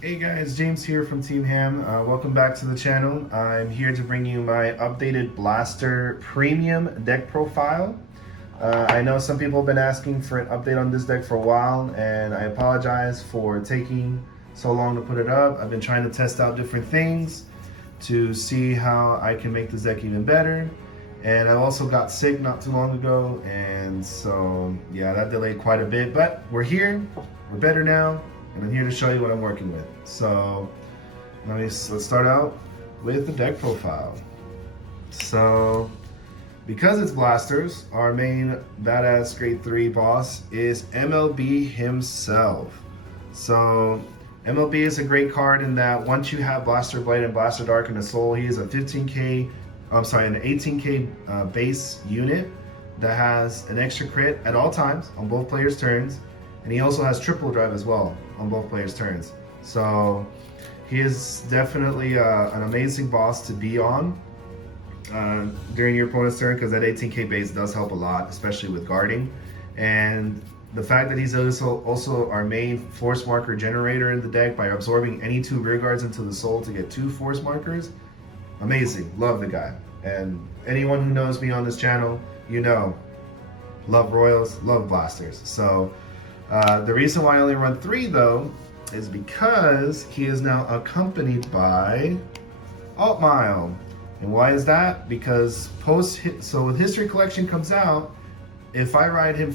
Hey guys, James here from Team Ham. Welcome back to the channel. I'm here to bring you my updated Blaster Premium deck profile. I know some people have been asking for an update on this deck for a while, and I apologize for taking so long to put it up. I've been trying to test out different things to see how I can make this deck even better. And I also got sick not too long ago, and so yeah, that delayed quite a bit, but we're here, we're better now, and I'm here to show you what I'm working with. So let's start out with the deck profile. So because it's blasters, our main badass grade 3 boss is MLB himself. So MLB is a great card in that once you have Blaster Blade and Blaster Dark in the soul, he is a 15k, an 18k base unit that has an extra crit at all times on both players' turns. And he also has triple drive as well on both players' turns. So he is definitely an amazing boss to be on during your opponent's turn, because that 18k base does help a lot, especially with guarding. And the fact that he's also our main force marker generator in the deck by absorbing any 2 rear guards into the soul to get 2 force markers, amazing. Love the guy. And anyone who knows me on this channel, you know, love Royals, love Blasters. So the reason why I only run 3 though is because he is now accompanied by Alt Mile. And why is that? Because so when History Collection comes out, if I ride him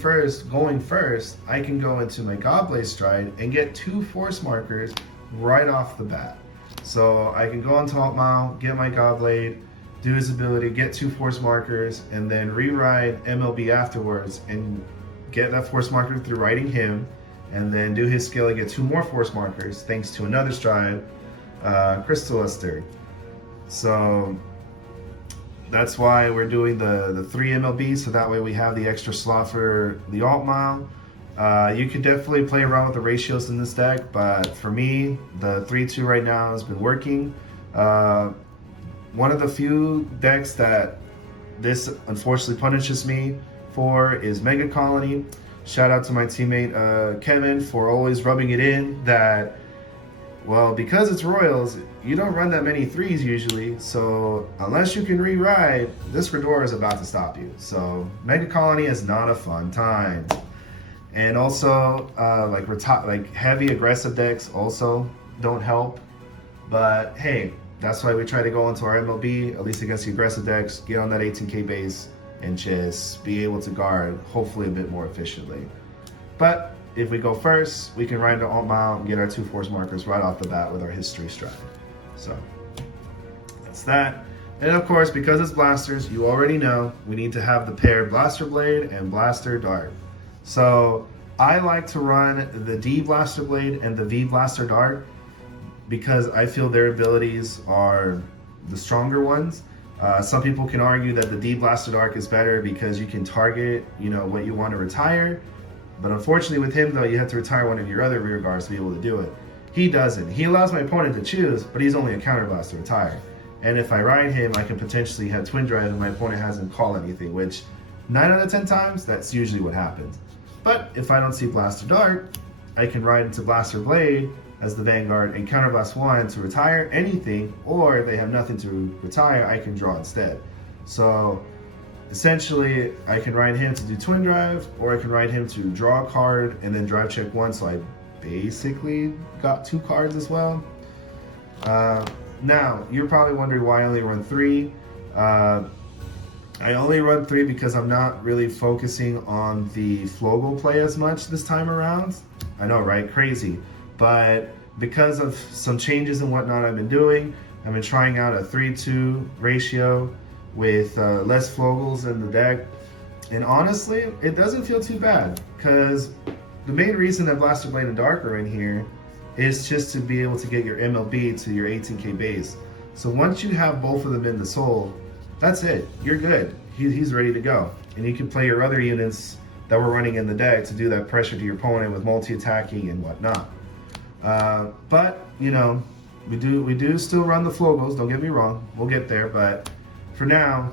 going first, I can go into my Godblade Stride and get 2 force markers right off the bat. So I can go into Alt Mile, get my Godblade, do his ability, get 2 force markers, and then re-ride MLB afterwards and get that force marker through riding him, and then do his skill and get 2 more force markers thanks to another stride, Crystal Luster. So that's why we're doing the 3 MLB, so that way we have the extra slot for the Alt Mile. You could definitely play around with the ratios in this deck, but for me, the 3-2 right now has been working. One of the few decks that this unfortunately punishes me for is Mega Colony. Shout out to my teammate Kevin for always rubbing it in that, well, because it's Royals, you don't run that many 3s usually, so unless you can re-ride, this Redora is about to stop you. So Mega Colony is not a fun time. And also, like heavy aggressive decks also don't help. But hey, that's why we try to go into our MLB, at least against the aggressive decks, get on that 18k base, and just be able to guard, hopefully a bit more efficiently. But if we go first, we can ride the Alt Mile and get our 2 force markers right off the bat with our History Stride. So that's that. And of course, because it's blasters, you already know we need to have the paired Blaster Blade and Blaster Dart. So I like to run the D Blaster Blade and the V Blaster Dart because I feel their abilities are the stronger ones. Some people can argue that the D Blaster Dart is better because you can target, what you want to retire. But unfortunately with him though, you have to retire one of your other rear guards to be able to do it. He doesn't. He allows my opponent to choose, but he's only a counterblast to retire. And if I ride him, I can potentially have Twin Drive and my opponent hasn't called anything, which 9 out of 10 times, that's usually what happens. But if I don't see Blaster Dart, I can ride into Blaster Blade as the Vanguard and counterblast 1 to retire anything, or if they have nothing to retire, I can draw instead. So essentially, I can ride him to do Twin Drive, or I can ride him to draw a card and then drive check 1, so I basically got 2 cards as well. Now, you're probably wondering why I only run 3. I only run 3 because I'm not really focusing on the Flogo play as much this time around. I know, right? Crazy. But because of some changes and whatnot I've been doing, I've been trying out a 3-2 ratio with less Flogels in the deck. And honestly, it doesn't feel too bad, because the main reason that Blaster Blade and Dark are in here is just to be able to get your MLB to your 18k base. So once you have both of them in the soul, that's it. You're good. He's ready to go. And you can play your other units that we're running in the deck to do that pressure to your opponent with multi-attacking and whatnot. But, we do still run the Flogos, don't get me wrong. We'll get there, but for now,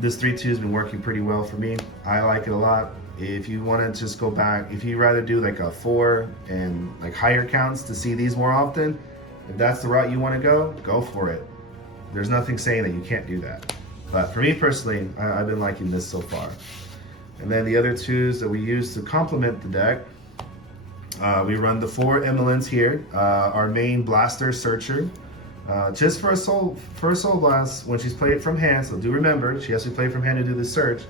this 3-2 has been working pretty well for me. I like it a lot. If you want to just go back, if you rather do like a 4 and like higher counts to see these more often, if that's the route you want to go for it. There's nothing saying that you can't do that. But for me personally, I've been liking this so far. And then the other 2s that we use to complement the deck, we run the 4 Emolens here, our main blaster searcher. Just for a soul blast, when she's played from hand, so do remember, she has to play from hand to do the search.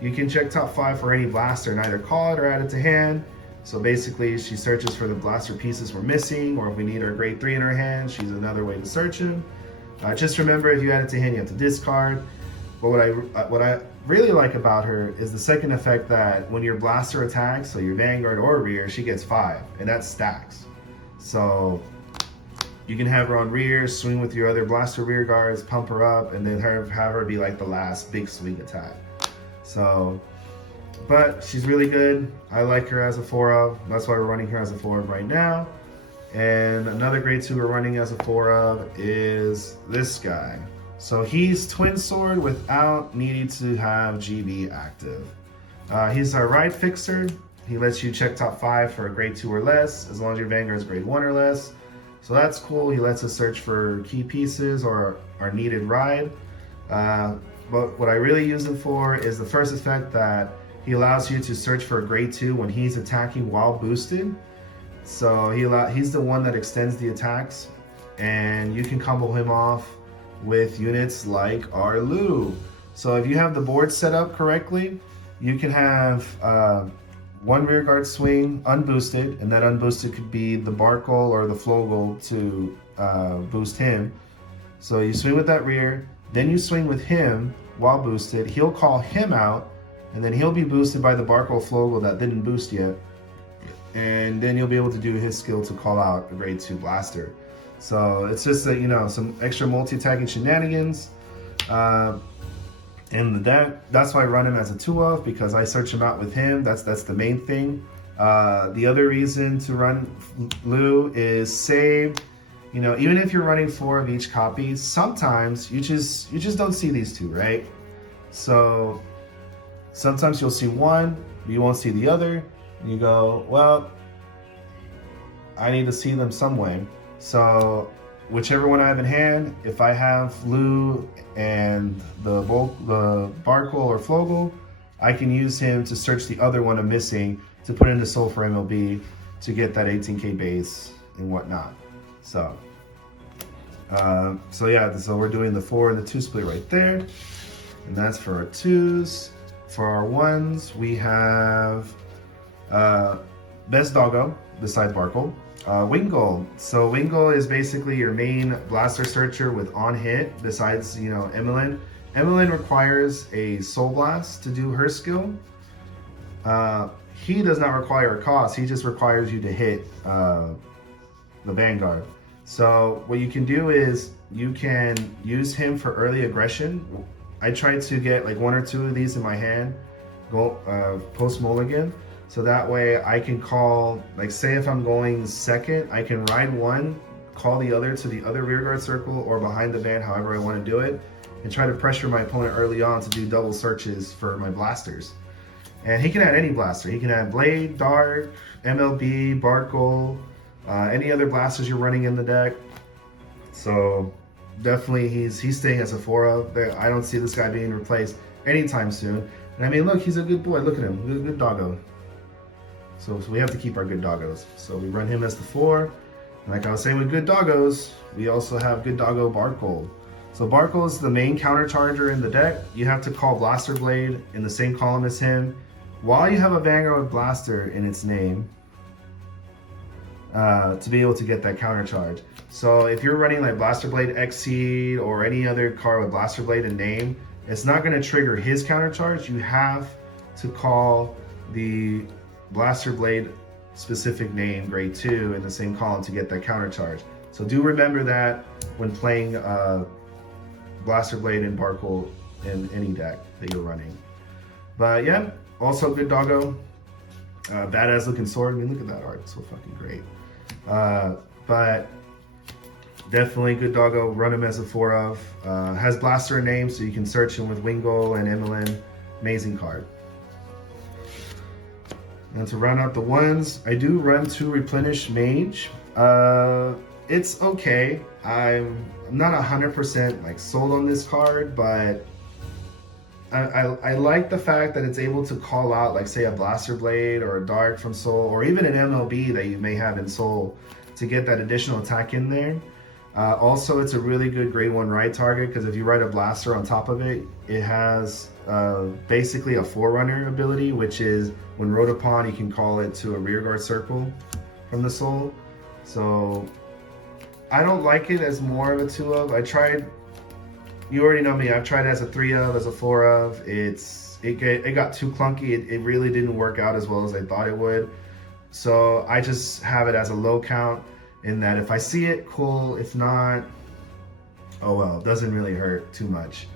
You can check top 5 for any blaster and either call it or add it to hand. So basically, she searches for the blaster pieces we're missing, or if we need our grade 3 in our hand, she's another way to search him. Just remember, if you add it to hand, you have to discard. But what I really like about her is the second effect that when your blaster attacks, so your Vanguard or rear, she gets 5, and that stacks. So you can have her on rear, swing with your other blaster rear guards, pump her up, and then have her be like the last big swing attack. So, but she's really good. I like her as a 4-of. That's why we're running her as a 4-of right now. And another grade 2 we're running as a 4-of is this guy. So he's Twin Sword without needing to have GB active. He's our ride fixer. He lets you check top 5 for a grade 2 or less, as long as your Vanguard is grade 1 or less. So that's cool. He lets us search for key pieces or our needed ride. But what I really use him for is the first effect that he allows you to search for a grade 2 when he's attacking while boosted. So he's the one that extends the attacks, and you can combo him off with units like our Lu. So if you have the board set up correctly, you can have 1 rearguard swing unboosted, and that unboosted could be the Barkle or the Flogel to boost him. So you swing with that rear, then you swing with him while boosted. He'll call him out, and then he'll be boosted by the Barkle Flogel that didn't boost yet. And then you'll be able to do his skill to call out a grade 2 blaster. So it's just that, you know, some extra multi-tagging shenanigans in the deck. That's why I run him as a 2-of, because I search him out with him. That's the main thing. The other reason to run Lu is save. You know, even if you're running 4 of each copy, sometimes you just don't see these 2, right? So sometimes you'll see one, but you won't see the other. And you go, well, I need to see them some way. So whichever one I have in hand, if I have Lu and the Barkle or Flogel, I can use him to search the other one I'm missing to put into Soul for MLB to get that 18k base and whatnot. So yeah, so we're doing the 4 and the 2 split right there. And that's for our 2s. For our 1s, we have Best Doggo, besides Barkle. Wingull. So Wingull is basically your main blaster searcher with on hit, besides, you know, Emolyn. Emolyn requires a Soul Blast to do her skill. He does not require a cost, he just requires you to hit the Vanguard. So what you can do is you can use him for early aggression. I tried to get like 1 or 2 of these in my hand, go post mulligan. So that way I can call, like say if I'm going second, I can ride 1, call the other to the other rearguard circle or behind the van, however I want to do it, and try to pressure my opponent early on to do double searches for my blasters. And he can add any blaster. He can add Blade, Dart, MLB, Barkle, any other blasters you're running in the deck. So definitely he's staying as a 4-of. I don't see this guy being replaced anytime soon. And I mean, look, he's a good boy. Look at him, good doggo. So we have to keep our good doggos. So we run him as the 4. And like I was saying with good doggos, we also have good doggo Barkle. So Barkle is the main countercharger in the deck. You have to call Blaster Blade in the same column as him, while you have a Vanguard with Blaster in its name, to be able to get that countercharge. So if you're running like Blaster Blade Exceed or any other card with Blaster Blade in name, it's not going to trigger his countercharge. You have to call the Blaster Blade specific name grade 2 in the same column to get that countercharge. So do remember that when playing Blaster Blade and Barkle in any deck that you're running. But yeah, also good doggo. Badass looking sword. I mean, look at that art, it's so fucking great. But Definitely good doggo. Run him as a 4 of. Has Blaster name, so you can search him with Wingull and MLN. Amazing card. And to round out the ones, I do run 2 Replenish Mage. It's okay. I'm not 100% like sold on this card, but I like the fact that it's able to call out, like say a Blaster Blade or a Dart from Soul, or even an MLB that you may have in Soul to get that additional attack in there. Also, it's a really good grade 1 ride target because if you ride a Blaster on top of it, it has basically a Forerunner ability, which is when rode upon, you can call it to a rearguard circle from the Soul. So I don't like it as more of a 2 of. I tried, you already know me, I've tried it as a 3 of, as a 4 of. It got too clunky. It really didn't work out as well as I thought it would. So I just have it as a low count, in that if I see it, cool. If not, oh well, it doesn't really hurt too much.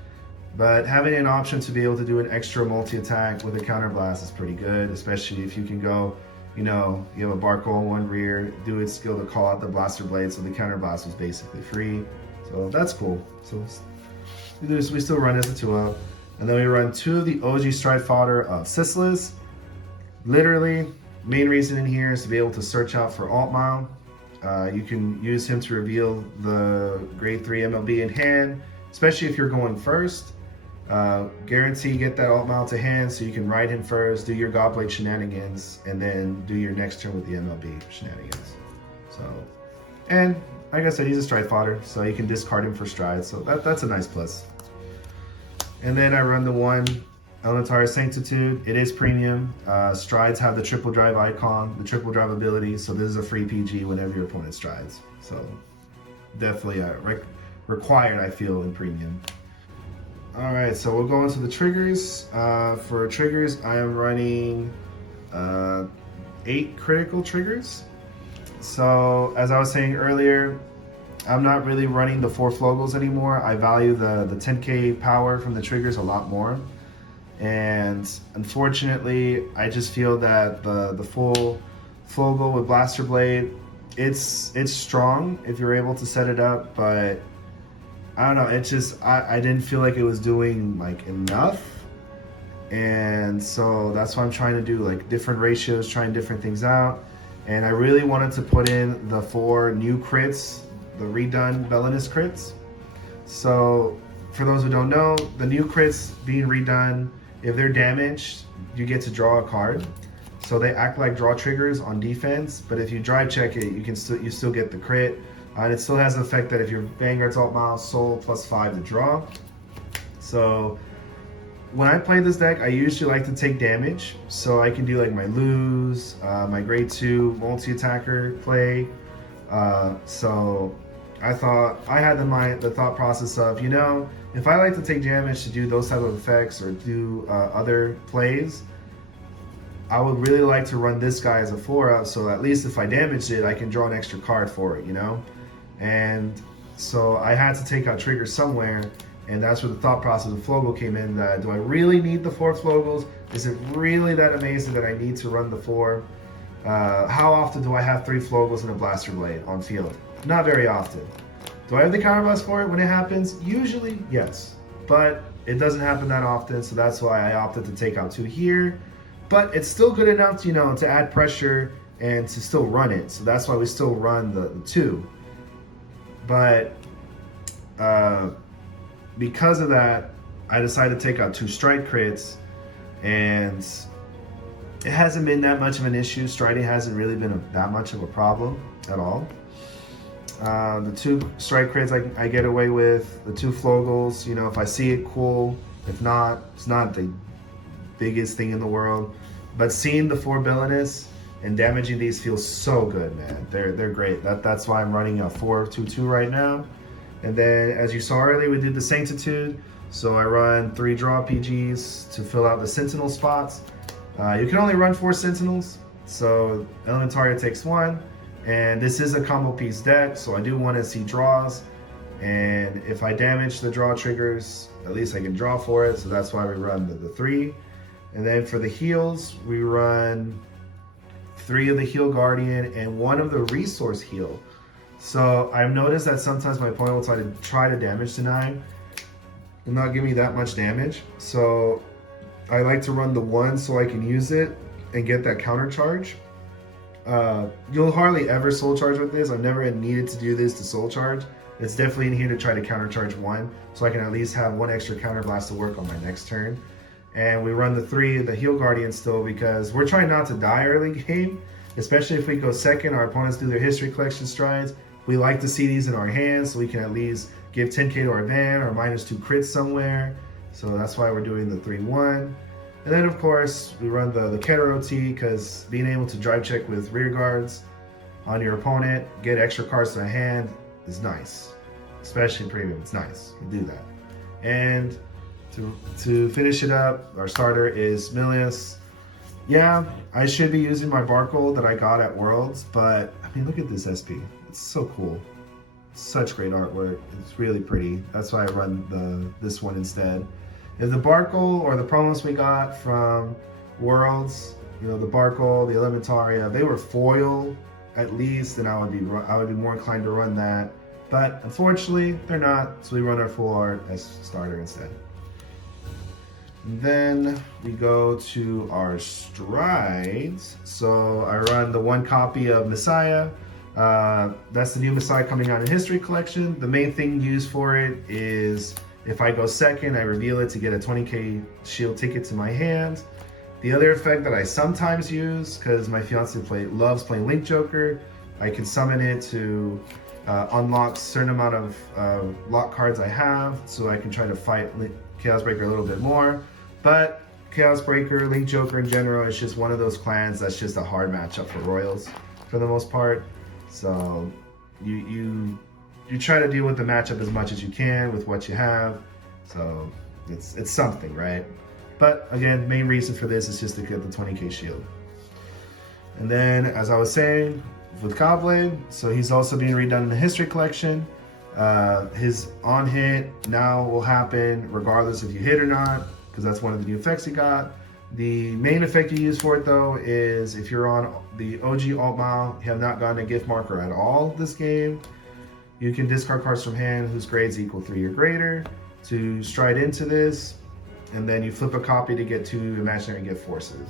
But having an option to be able to do an extra multi-attack with a counter blast is pretty good, especially if you can go, you know, you have a Barkle, 1 rear, do its skill to call out the Blaster Blade, so the counter blast was basically free. So that's cool. So we still run as a 2 of. And then we run 2 of the OG Stride Fodder of Sisylas. Literally, main reason in here is to be able to search out for Alt Mile. You can use him to reveal the grade 3 MLB in hand, especially if you're going first. Guarantee get that Alt Mile to hand so you can ride him first, do your Godblade shenanigans, and then do your next turn with the MLB shenanigans. So, and like I said, he's a Stride Fodder, so you can discard him for Stride, so that's a nice plus. And then I run the 1 Elementar Sanctitude. It is premium. Strides have the triple drive icon, the triple drive ability, so this is a free PG whenever your opponent strides. So definitely required, I feel, in premium. All right, so we'll go into the triggers. For triggers, I am running 8 critical triggers. So as I was saying earlier, I'm not really running the 4 Flogels anymore. I value the 10k power from the triggers a lot more. And unfortunately, I just feel that the full Flogel with Blaster Blade, it's strong if you're able to set it up, but I don't know, it just, I didn't feel like it was doing like enough. And so that's why I'm trying to do like different ratios, trying different things out. And I really wanted to put in the 4 new crits, the redone Belinus crits. So for those who don't know, the new crits being redone, if they're damaged, you get to draw a card. So they act like draw triggers on defense, but if you drive check it, you still get the crit. And it still has the effect that if your Vanguard's Alt Mile, Soul +5 to draw. So when I play this deck, I usually like to take damage, so I can do like my lose, my grade 2 multi-attacker play. So I thought, I had the thought process of, you know, if I like to take damage to do those type of effects or do other plays, I would really like to run this guy as a 4-up, so at least if I damage it, I can draw an extra card for it, you know? And so I had to take out triggers somewhere, and that's where the thought process of Flogel came in, that do I really need the 4 Flogels? Is it really that amazing that I need to run the 4? How often do I have 3 Flogels and a Blaster Blade on field? Not very often. Do I have the counterblast for it when it happens? Usually, yes. But it doesn't happen that often, so that's why I opted to take out 2 here. But it's still good enough, you know, to add pressure and to still run it. So that's why we still run the 2. But because of that, I decided to take out 2 strike crits, and it hasn't been that much of an issue. Striding hasn't really been that much of a problem at all. The 2 strike crits I get away with, the 2 Flogels, you know, if I see it, cool. If not, it's not the biggest thing in the world. But seeing the 4 Belinus and damaging these feels so good, man. They're great. That's why I'm running a 4-2-2 right now. And then, as you saw earlier, we did the Sanctitude. So I run 3 draw PGs to fill out the Sentinel spots. You can only run 4 Sentinels, so Elementaria takes 1. And this is a combo piece deck, so I do want to see draws. And if I damage the draw triggers, at least I can draw for it. So that's why we run the 3. And then for the heals, we run 3 of the Heal Guardian and 1 of the Resource Heal. So I've noticed that sometimes my opponent will try to damage deny and not give me that much damage. So I like to run the 1 so I can use it and get that counter charge. You'll hardly ever soul charge with this. I've never needed to do this to soul charge. It's definitely in here to try to counter charge 1 so I can at least have 1 extra counter blast to work on my next turn. And we run the 3, the Heal Guardian still, because we're trying not to die early game, especially if we go second, our opponents do their history collection strides. We like to see these in our hands so we can at least give 10k to our van or -2 crits somewhere. So that's why we're doing the 3-1. And then of course, we run the Ketero T because being able to drive check with rear guards on your opponent, get extra cards to the hand is nice. Especially in premium, it's nice. You do that. And to finish it up, our starter is Milius. Yeah, I should be using my Barkle that I got at Worlds, but I mean, look at this SP. It's so cool. Such great artwork. It's really pretty. That's why I run this one instead. If the Barkle or the promos we got from Worlds, you know, the Barkle, the Elementaria, they were foil at least, then I would be more inclined to run that. But unfortunately, they're not, so we run our full art as starter instead. And then we go to our strides. So I run the 1 copy of Messiah. That's the new Messiah coming out in History Collection. The main thing used for it is if I go second, I reveal it to get a 20k shield ticket to my hand. The other effect that I sometimes use, because my fiance loves playing Link Joker, I can summon it to unlock a certain amount of lock cards I have, so I can try to fight Chaos Breaker a little bit more. But Chaos Breaker, Link Joker in general, is just one of those clans that's just a hard matchup for Royals for the most part. So you try to deal with the matchup as much as you can with what you have. So it's something, right? But again, main reason for this is just to get the 20k shield. And then, as I was saying, with Kalvin, so he's also being redone in the History Collection. His on hit now will happen regardless if you hit or not, because that's one of the new effects he got. The main effect you use for it though is if you're on the OG alt mile, you have not gotten a gift marker at all this game, you can discard cards from hand whose grades equal 3 or greater to stride into this, and then you flip a copy to get 2 imaginary gift forces.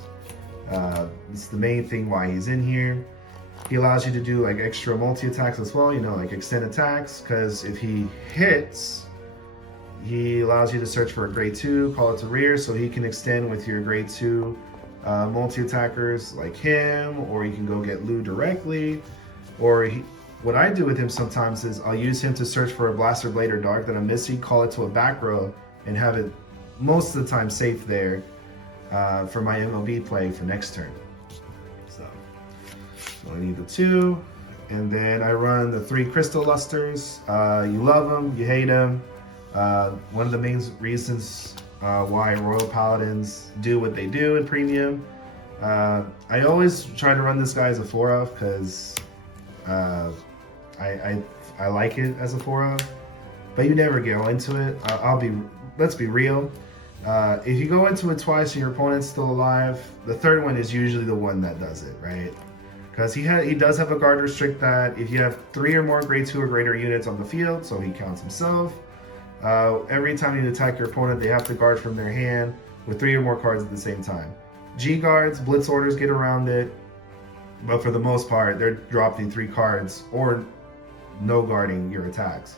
It's the main thing why he's in here. He allows you to do like extra multi-attacks as well, you know, like extend attacks, because if he hits, he allows you to search for a grade 2, call it to rear, so he can extend with your grade 2 multi-attackers like him, or you can go get Lou directly. Or what I do with him sometimes is I'll use him to search for a Blaster Blade or Dark that I'm missing, call it to a back row, and have it most of the time safe there for my MLB play for next turn. So I need the 2, and then I run the 3 Crystal Lusters. You love them, you hate them. One of the main reasons why Royal Paladins do what they do in Premium. I always try to run this guy as a 4-of because I like it as a 4-of, but you never go into it. Let's be real. If you go into it twice and your opponent's still alive, the third one is usually the one that does it, right? Because he does have a guard restrict that if you have 3 or more grade 2 or greater units on the field, so he counts himself. Every time you attack your opponent, they have to guard from their hand with 3 or more cards at the same time. G guards, blitz orders get around it, but for the most part, they're dropping 3 cards or no guarding your attacks.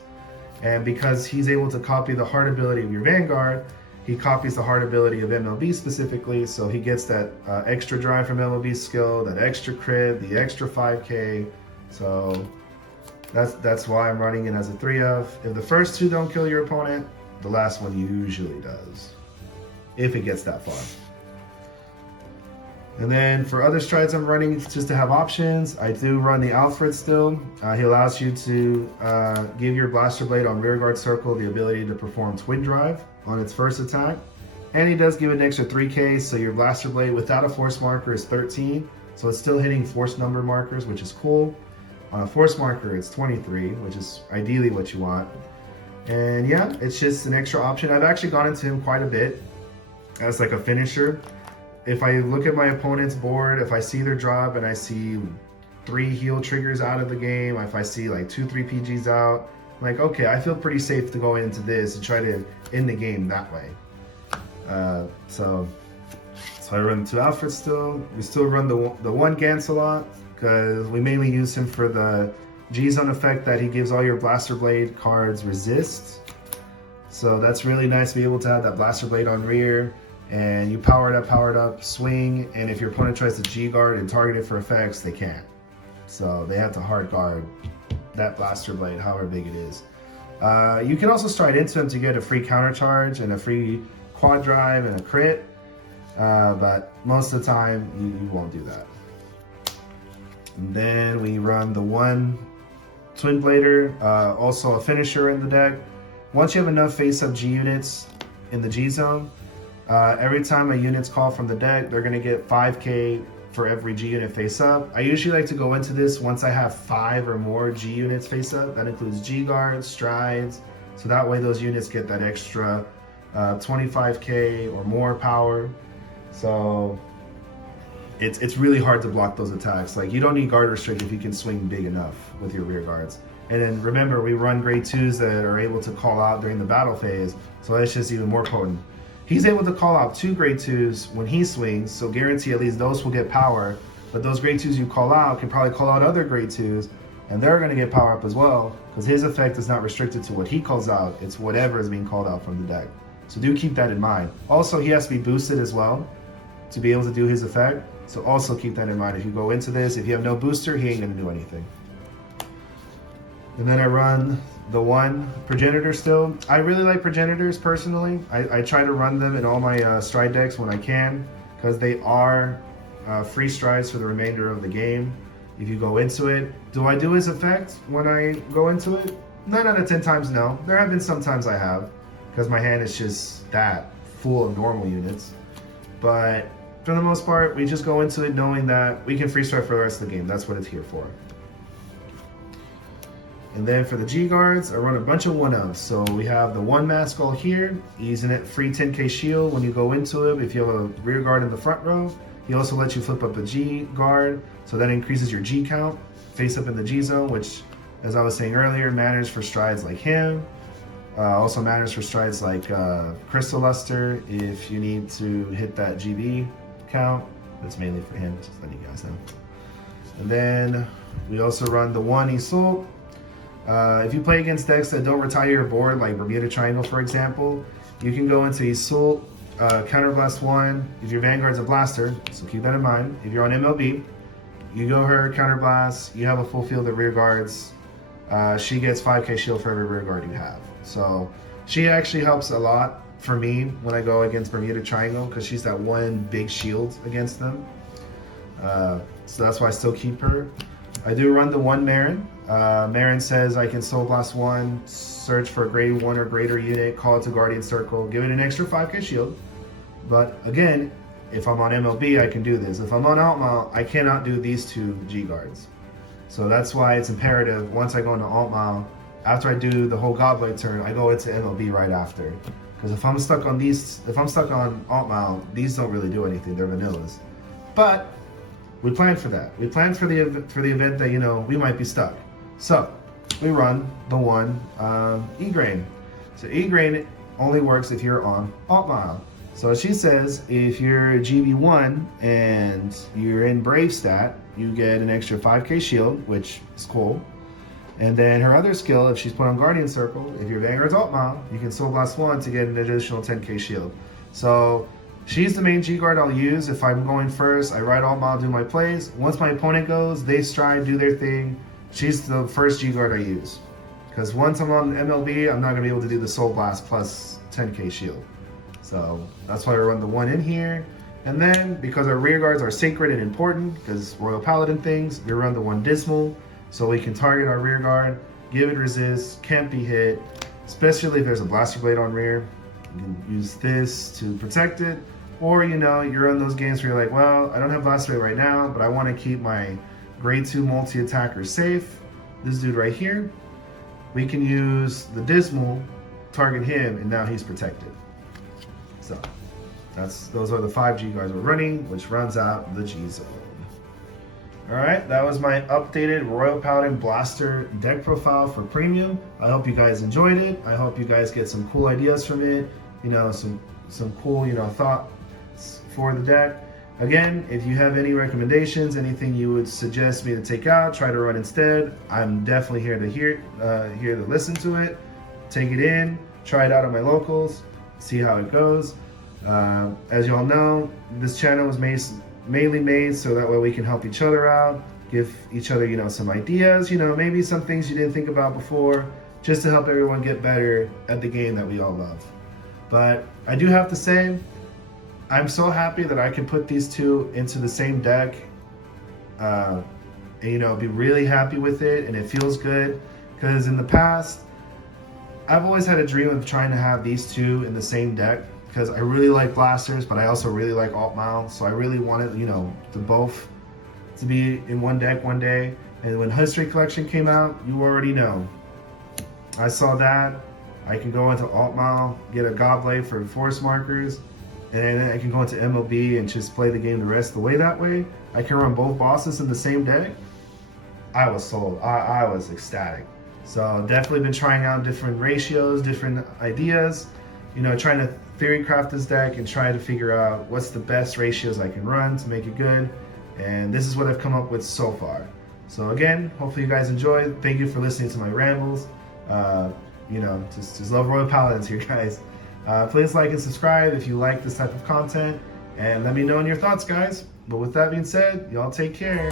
And because he's able to copy the hard ability of your Vanguard, he copies the hard ability of MLB specifically, so he gets that extra drive from MLB skill, that extra crit, the extra 5k. So that's why I'm running it as a 3-of. If the first 2 don't kill your opponent, the last one usually does, if it gets that far. And then for other strides I'm running, just to have options, I do run the Alfred still. He allows you to give your Blaster Blade on Rearguard Circle the ability to perform Twin Drive on its first attack. And he does give an extra 3k, so your Blaster Blade without a force marker is 13, so it's still hitting force number markers, which is cool. On a force marker, it's 23, which is ideally what you want. And yeah, it's just an extra option. I've actually gone into him quite a bit as like a finisher. If I look at my opponent's board, if I see their drop and I see 3 heal triggers out of the game, if I see like 2-3 PGs out, I'm like, okay, I feel pretty safe to go into this and try to end the game that way. So I run 2 Alfreds still. We still run the 1 Gantz a lot because we mainly use him for the G-Zone effect that he gives all your Blaster Blade cards resist. So that's really nice to be able to have that Blaster Blade on rear, and you power it up, swing, and if your opponent tries to G-guard and target it for effects, they can't. So they have to hard guard that Blaster Blade, however big it is. You can also stride into him to get a free counter charge and a free quad drive and a crit, but most of the time you won't do that. And then we run the 1 Twin Blader, also a finisher in the deck. Once you have enough face-up G units in the G-Zone, every time a unit's called from the deck, they're going to get 5k for every G unit face-up. I usually like to go into this once I have 5 or more G units face-up. That includes G-Guards, Strides, so that way those units get that extra 25k or more power. So it's really hard to block those attacks. Like, you don't need guard restrict if you can swing big enough with your rear guards. And then remember, we run grade 2s that are able to call out during the battle phase, so that's just even more potent. He's able to call out 2 grade 2s when he swings, so guarantee at least those will get power, but those grade 2s you call out can probably call out other grade 2s, and they're going to get power up as well, because his effect is not restricted to what he calls out, it's whatever is being called out from the deck. So do keep that in mind. Also, he has to be boosted as well to be able to do his effect, so also keep that in mind. If you go into this, if you have no booster, he ain't going to do anything. And then I run the 1 Progenitor still. I really like Progenitors personally. I try to run them in all my stride decks when I can, because they are free strides for the remainder of the game if you go into it. Do I do his effect when I go into it? 9 out of 10 times no. There have been some times I have, because my hand is just that full of normal units. But for the most part, we just go into it knowing that we can free stride for the rest of the game. That's what it's here for. And then for the G-Guards, I run a bunch of 1-Fs. So we have the 1 Maskull here. He's in it free 10k shield when you go into him. If you have a rear guard in the front row, he also lets you flip up a G-Guard. So that increases your G count face up in the G-Zone, which, as I was saying earlier, matters for strides like him. Also matters for strides like Crystal Luster if you need to hit that GB count. That's mainly for him, just letting you guys know. And then we also run the 1 Iseult. If you play against decks that don't retire your board, like Bermuda Triangle for example, you can go into Iseult, Counterblast 1, if your Vanguard's a blaster, so keep that in mind. If you're on MLB, you go her, Counterblast, you have a full field of rear guards, she gets 5k shield for every rear guard you have. So she actually helps a lot for me when I go against Bermuda Triangle, because she's that 1 big shield against them. So that's why I still keep her. I do run the 1 Marin. Marin says I can Soul Blast 1, search for a grade 1 or greater unit, call it to Guardian Circle, give it an extra 5k shield. But again, if I'm on MLB, I can do this. If I'm on Altmile, I cannot do these 2 G-Guards. So that's why it's imperative, once I go into Altmile, after I do the whole Godblade turn, I go into MLB right after. Because if I'm stuck on Altmile, these don't really do anything, they're vanillas. But we planned for that. We planned for the event that, you know, we might be stuck. So we run the 1 E-Grain. So E-Grain only works if you're on Altmile. So she says if you're GB1 and you're in Brave stat, you get an extra 5k shield, which is cool. And then her other skill, if she's put on Guardian Circle, if your Vanguard's Altmile, you can Soul Blast 1 to get an additional 10k shield. So she's the main G-Guard I'll use if I'm going first. I ride Altmile, do my plays. Once my opponent goes, they stride, do their thing. She's the first G-Guard I use. Because once I'm on MLB, I'm not going to be able to do the Soul Blast plus 10k shield. So that's why I run the 1 in here. And then, because our rear guards are sacred and important, because Royal Paladin things, we run the 1 Dismal. So we can target our rear guard, give it resist, can't be hit, especially if there's a Blaster Blade on rear. You can use this to protect it. Or, you know, you're in those games where you're like, well, I don't have Blaster Blade right now, but I want to keep my grade 2 multi-attacker safe. This dude right here, we can use the Dismal, target him, and now he's protected. So those are the 5 G guards we're running, which runs out the G-Zone. Alright, that was my updated Royal Paladin Blaster deck profile for Premium. I hope you guys enjoyed it. I hope you guys get some cool ideas from it. You know, some cool, you know, thoughts for the deck. Again, if you have any recommendations, anything you would suggest me to take out, try to run instead, I'm definitely here to here to listen to it, take it in, try it out at my locals, see how it goes. As y'all know, this channel was mainly made so that way we can help each other out, give each other, you know, some ideas, you know, maybe some things you didn't think about before, just to help everyone get better at the game that we all love. But I do have to say, I'm so happy that I can put these two into the same deck, and, you know, be really happy with it, and it feels good, because in the past, I've always had a dream of trying to have these two in the same deck, because I really like blasters, but I also really like alt-mal, so I really wanted, you know, to be in one deck one day. And when History Collection came out, you already know. I saw that. I can go into alt-mal, get a Goblet for force markers, and then I can go into MLB and just play the game the rest of the way that way. I can run both bosses in the same deck. I was sold. I was ecstatic. So definitely been trying out different ratios, different ideas, you know, trying to theory craft this deck and try to figure out what's the best ratios I can run to make it good. And this is what I've come up with so far. So again, hopefully you guys enjoyed. Thank you for listening to my rambles. You know, just love Royal Paladins here, guys. Please like and subscribe if you like this type of content, and let me know your thoughts, guys. But with that being said, y'all take care.